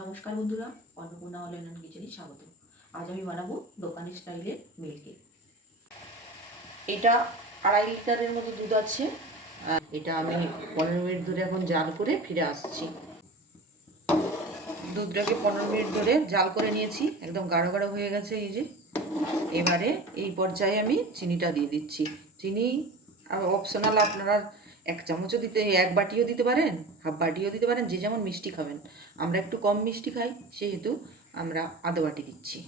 নমস্কার বন্ধুরা, Annapurna online and কিচেনে স্বাগত। আজ আমি বানাবো দোকানের স্টাইলের মিল্ক কেক। এটা 2.5 লিটারের মতো দুধ আছে। এটা আমি 15 মিনিট ধরে এখন জাল করে ফিরে আসছি। দুধটাকে 15 মিনিট ধরে জাল করে নিয়েছি, একদম গাঢ় গাঢ় হয়ে গেছে। এই যে এবারে এই পর্যায়ে আমি চিনিটা দিয়ে দিচ্ছি। চিনি অপশনাল, আপনারা 1 চামচও দিতে, 1 বাটিও দিতে পারেন, হাফ বাটিও দিতে পারেন, যে যেমন মিষ্টি খাবেন। আমরা একটু কম মিষ্টি খাই, সেহেতু আমরা আধা বাটি দিচ্ছি।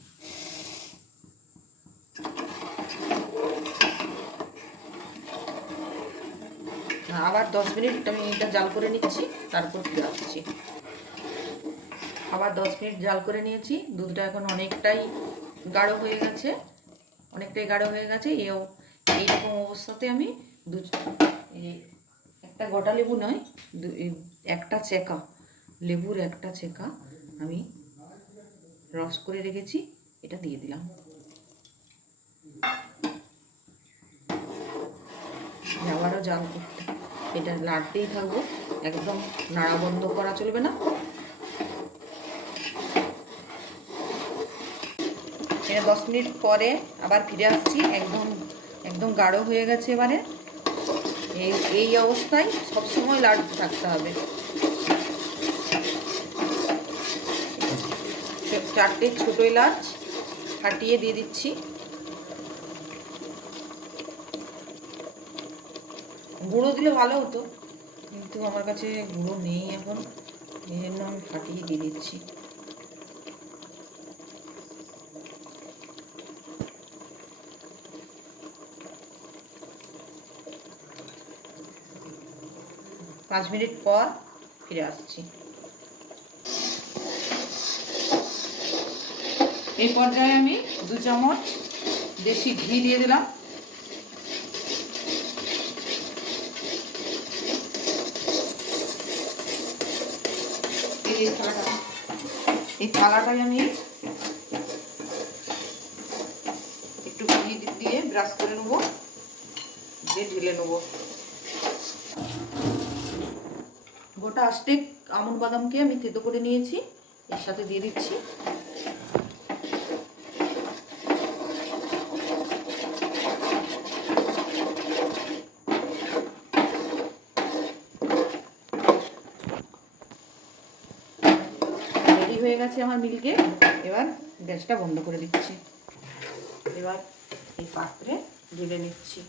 আবার 10 মিনিট আমি এটা জাল করে নিচ্ছি, তারপর ফিরে আসছি। আবার 10 মিনিট জাল করে নিয়েছি। দুধটা এখন অনেকটাই গাঢ় হয়ে গেছে, এইরকম অবস্থাতে আমি একটা গোটা লেবু নয়, একটা চেকা লেবুর একটা চেকা আমি রস করে রেখেছি, এটা দিয়ে দিলাম। আবারও জাল করতে, এটা নাড়তেই থাকবো, একদম নাড়া বন্ধ করা চলবে না। এটা 10 মিনিট পরে আবার ফিরে আসছি। একদম গাঢ় হয়ে গেছে। এবারে এই অবস্থায় সবসময় লাড়তে থাকতে হবে। 4টে ছোটো এলাচ ফাটিয়ে দিয়ে দিচ্ছি। গুঁড়ো দিলে ভালো হতো, কিন্তু আমার কাছে গুঁড়ো নেই এখন, এই জন্য আমি ফাটিয়ে দিয়ে দিচ্ছি। পাঁচ মিনিট পর ফিরে আসছি। এই পর্যায়ে আমি 2 চামচ দেশি ঘি দিয়ে দিলাম। এই থালাটায় আমি একটু ঘি দিয়ে ব্রাশ করে নেবো, দিয়ে ঢেলে নেবো। গোটা আস্টেক আমন্ড বাদামকে আমি থেতো করে নিয়েছি, এর সাথে দিয়ে দিচ্ছি। রেডি হয়ে গেছে আমার মিল্কে। এবার গ্যাসটা বন্ধ করে দিচ্ছি। এবার এই পাত্রে ঢেলে নিচ্ছি।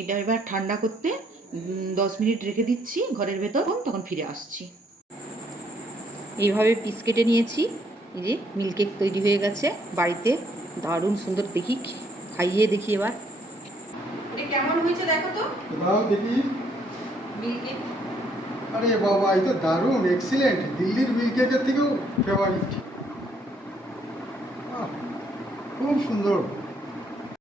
এটা এবার ঠান্ডা করতে 10 মিনিট রেখে দিচ্ছি ঘরের ভেতর, তখন ফিরে আসছি। এইভাবে পিস কেটে নিয়েছি। এই যে মিল্ক কেক তৈরি হয়ে গেছে বাড়িতে, দারুণ সুন্দর। দেখি, খাইয়ে দেখি এবার এটা কেমন হয়েছে, দেখো তো। দাও দেখি। মিল্ক কেক, আরে বাবা, এই তো দারুণ, এক্সিলেন্ট। দিল্লির মিল্ক কেকের থেকেও ফেভারিট। খুব সুন্দর।